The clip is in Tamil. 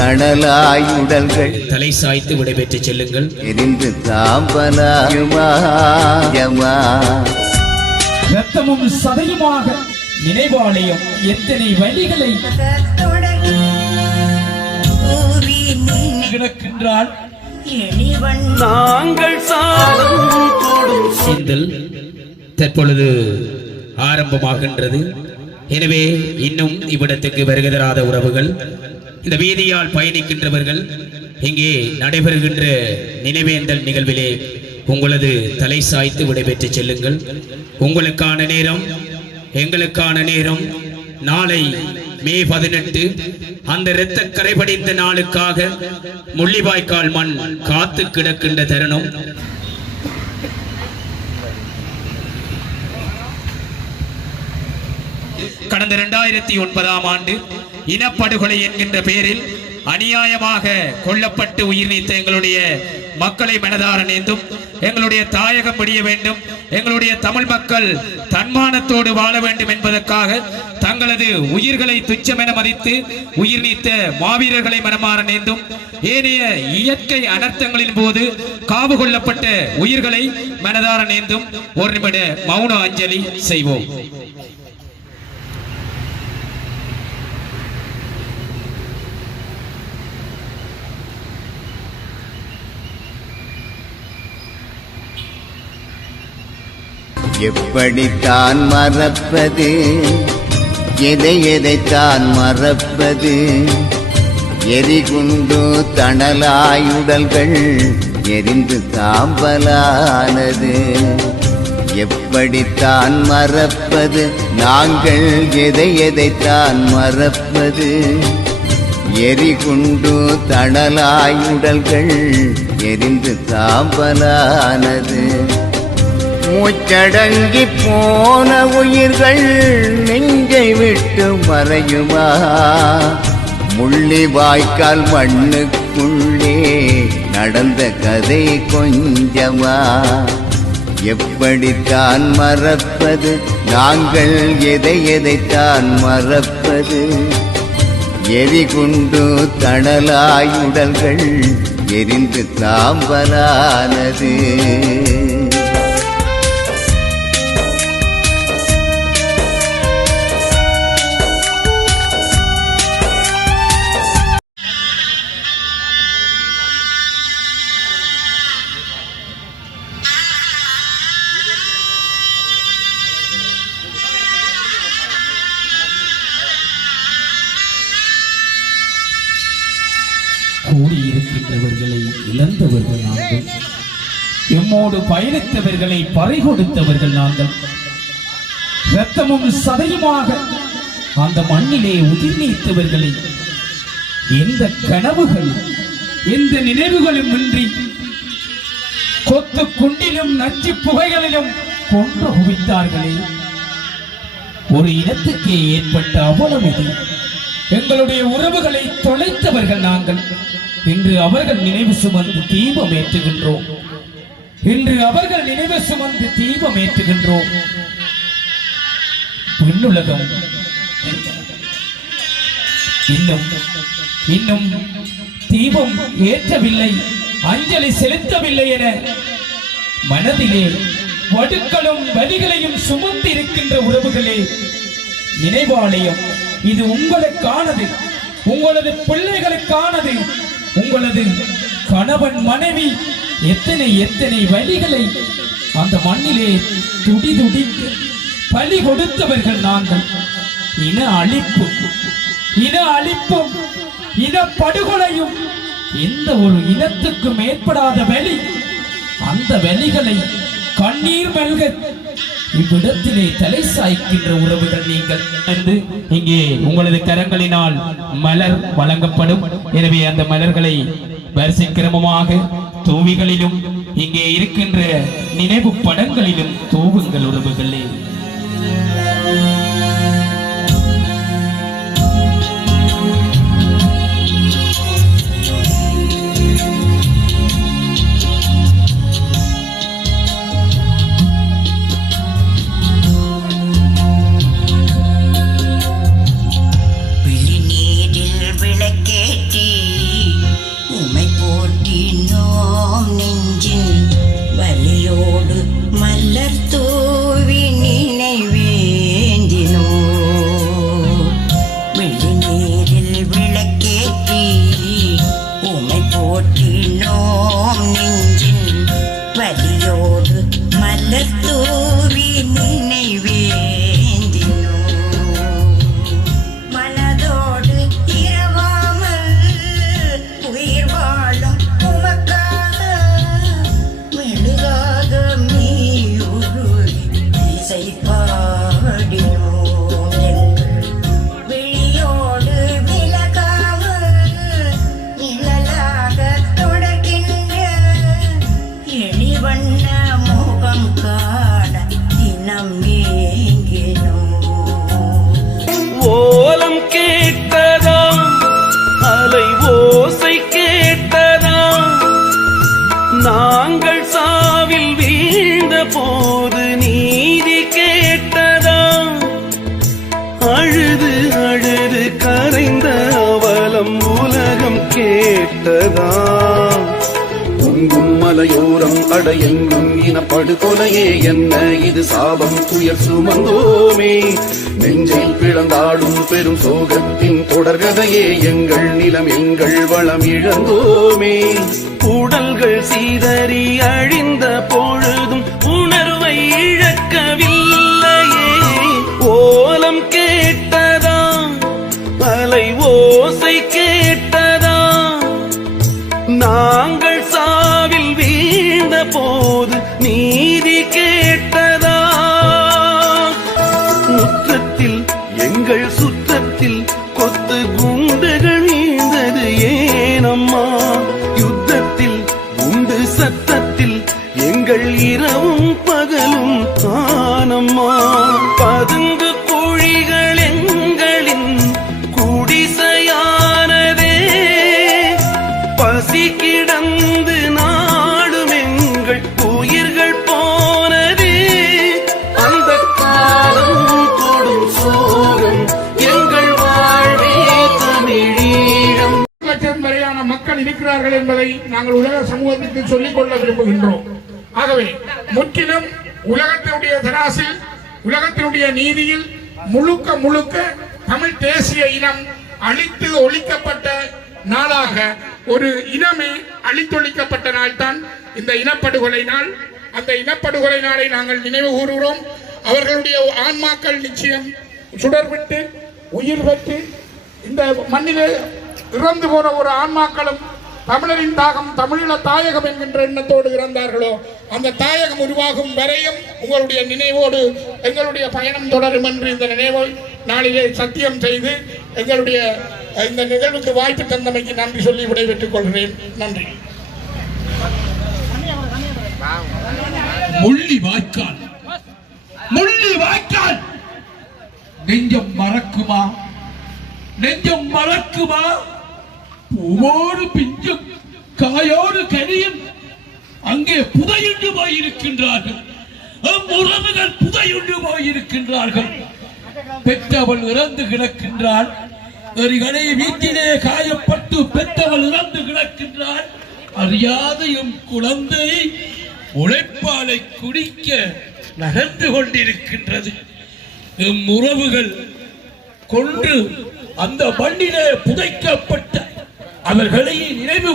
தணலாயுடல்கள் தலை சாய்த்து விடைபெற்று செல்லுங்கள். எரிந்து தாம்பலாயுமா ரத்தமும் சதையுமாக நினைவாலயம் எத்தனை வழிகளை கிடக்கின்றால் நாங்கள் தற்பொழுது ஆரம்பமாகின்றது. எனவே இன்னும் இவ்விடத்துக்கு வருகை தராத உறவுகள், இந்த வீதியால் பயணிக்கின்றவர்கள், இங்கே நடைபெறுகின்ற நினைவேந்தல் நிகழ்விலே உங்களது தலை சாய்த்து விடைபெற்று செல்லுங்கள். உங்களுக்கான நேரம், எங்களுக்கான நேரம் நாளை மே 18 அந்த இரத்த கரைபடிந்த நாளுக்காக முள்ளிவாய்க்கால் மண் காத்து கிடக்கின்ற தருணம். கடந்த 2009ஆம் ஆண்டு இனப்படுகொலை என்கின்ற பெயரில் அநியாயமாக கொல்லப்பட்டு உயிர் நீத்த எங்களுடைய மக்களை மனதார நேர்ந்தும் எங்களுடைய தாயகம் முடிய வேண்டும், எங்களுடைய தமிழ் மக்கள் தன்மானத்தோடு வாழ வேண்டும் என்பதற்காக தங்களது உயிர்களை துச்சமென மதித்து உயிர் நீத்த மாவீரர்களை மனமாற நேர்ந்தும் ஏனைய இயற்கை அனர்த்தங்களின் போது காவு கொள்ளப்பட்ட உயிர்களை மனதார நேர்ந்தும் ஒரு நிமிட மௌன அஞ்சலி செய்வோம். எப்படித்தான் மறப்பது, எதை எதைத்தான் மறப்பது, எரிகுண்டு தணலாயுடல்கள் எரிந்து தாம்பலானது. எப்படித்தான் மறப்பது, நாங்கள் எதை எதைத்தான் மறப்பது, எரிகுண்டு தணலாயுடல்கள் எரிந்து தாம்பலானது. மூச்சடங்கி போன உயிர்கள் நெஞ்சை விட்டு மறையுமா, முள்ளிவாய்க்கால் மண்ணுக்குள்ளே நடந்த கதை கொஞ்சமா. எப்படித்தான் மறப்பது, நாங்கள் எதை எதைத்தான் மறப்பது, எரிகுண்டு தணலாயுடல்கள் எரிந்து தாம்பலானது. கூடியிருக்கின்றவர்களை இழந்தவர்கள் நாங்கள், எம்மோடு பயணித்தவர்களை பறிகொடுத்தவர்கள் நாங்கள். இரத்தமும் சதையுமாக அந்த மண்ணிலே உயிர் நீத்தவர்களை எந்த கனவுகள் எந்த நினைவுகளும் இன்றி கொத்து குண்டிலும் நச்சு புகைகளிலும் கொன்று குவித்தார்களே. ஒரு இனத்துக்கே ஏற்பட்ட அவ்வளவு எங்களுடைய உறவுகளை தொலைத்தவர்கள் நாங்கள். இன்று அவர்கள் நினைவு சுமந்து தீபம் ஏற்றுகின்றோம். இன்று அவர்கள் நினைவு சுமந்து தீபம் ஏற்றுகின்றோம். விண்ணுலகம் இன்னும் தீபம் ஏற்றவில்லை, அஞ்சலி செலுத்தவில்லை என மனதிலே வடுக்களும் வலிகளையும் சுமந்து இருக்கின்ற உறவுகளே, நினைவாலயம் இது உங்களுக்கானது, உங்களது பிள்ளைகளுக்கானது, உங்களது கணவன் மனைவி எத்தனை எத்தனை வழிகளை அந்த மண்ணிலே துடி துடித்து பலி கொடுத்தவர்கள் நாங்கள். இன அழிப்பும் இன படுகொலையும் எந்த ஒரு இனத்துக்கும் ஏற்படாத வலி, அந்த வலிகளை கண்ணீர் மல்க இவ்விடத்திலே தலை சாய்க்கின்ற உறவுகள் நீங்கள் என்று இங்கே உங்களது கரங்களினால் மலர் வழங்கப்படும். எனவே அந்த மலர்களை வரிசை கிரமமாக தூவிகளிலும் இங்கே இருக்கின்ற நினைவு படங்களிலும் தூவுங்கள் உறவுகளே. விழிநீரில் விளக்கேற்றி கேட்டதாம். பொங்கும் மலையோரம் அடையெங்கும் இனப்படுகொலையே என்ன இது சாபம் துயர் சுமந்தோமே. நெஞ்சை பிளந்தாடும் பெரும் சோகத்தின் தொடர்கதையே எங்கள் நிலம் எங்கள் வளம் இழந்தோமே. உடல்கள் சீதறி அழிந்த பொழுதும் உணர்வை இழக்கவில்லையே. ஓலம் கேட்டதாம், அலை ஓசை கேட்டதாம். நாங்கள் சாவில் வீழ்ந்த போது நீதி கேட்டதா. முற்றத்தில் எங்கள் சுற்றத்தில் கொத்து குண்டுகள் வீழ்ந்தது ஏனம்மா. யுத்தத்தில் குண்டு சத்தத்தில் எங்கள் இரவும் பகலும் தானம்மா. பதுங்கு குழிகள் எங்களின் குடிசையானதே. பசி கிடந்து நாடும் எங்கள் உயிர்கள் போனதே. அந்த காலம் கொடும் சோகம் எங்கள் வாழ்வே தமிழீழம். லட்சம் வரையான மக்கள் இருக்கிறார்கள் என்பதை நாங்கள் உலக சமூகத்திற்கு சொல்லிக் கொள்ள விரும்புகின்றோம். ஆகவே முற்றிலும் உலகத்தினுடைய தராசில் உலகத்தினுடைய நீதியில் முழுக்க முழுக்க தமிழ் தேசிய இனம் அழித்து ஒழிக்கப்பட்ட நாளாக ஒரு இனமே அழித்தொழிக்கப்பட்ட நாள் தான் இந்த இனப்படுகொலை நாள். அந்த இனப்படுகொலை நாளை நாங்கள் நினைவு கூறுகிறோம். அவர்களுடைய ஆன்மாக்கள் நிச்சயம் சுடர்விட்டு உயிர் பெற்று இந்த மண்ணிலே இறந்து போன ஒரு ஆன்மாக்களும் தமிழரின் தாகம் தமிழீழ தாயகம் என்கின்ற எண்ணத்தோடு இறந்தார்களோ அந்த தாயகம் உருவாகும் வரையும் உங்களுடைய நினைவோடு எங்களுடைய பயணம் தொடரும் என்று இந்த நினைவு நாளிலே சத்தியம் செய்து எங்களுடைய இந்த நிகழ்வுக்கு வாய்ப்பு தந்தமைக்கு நன்றி சொல்லி விடைபெற்றுக் கொள்கிறேன். நன்றி. முள்ளிவாய்க்கால் நெஞ்சம் மறக்குமா? நெஞ்சம் மறக்குமா? பூவோடு பிஞ்சும் காயோடு கனியும் அங்கே புதையுண்டு போயிருக்கின்றார்கள். உறவுகள் புதையுண்டு போயிருக்கின்றார்கள். பெற்றவள் இறந்து கிடக்கின்றாள். எரிகளை வீட்டிலே காயப்பட்டு பெற்றவள் இறந்து கிடக்கின்றாள். அறியாத எம் குழந்தை உழைப்பாலை குடிக்க நகர்ந்து கொண்டிருக்கின்றது. எம் உறவுகள் கொன்று அந்த மண்ணிலே புதைக்கப்பட்ட அவர்களை நினைவு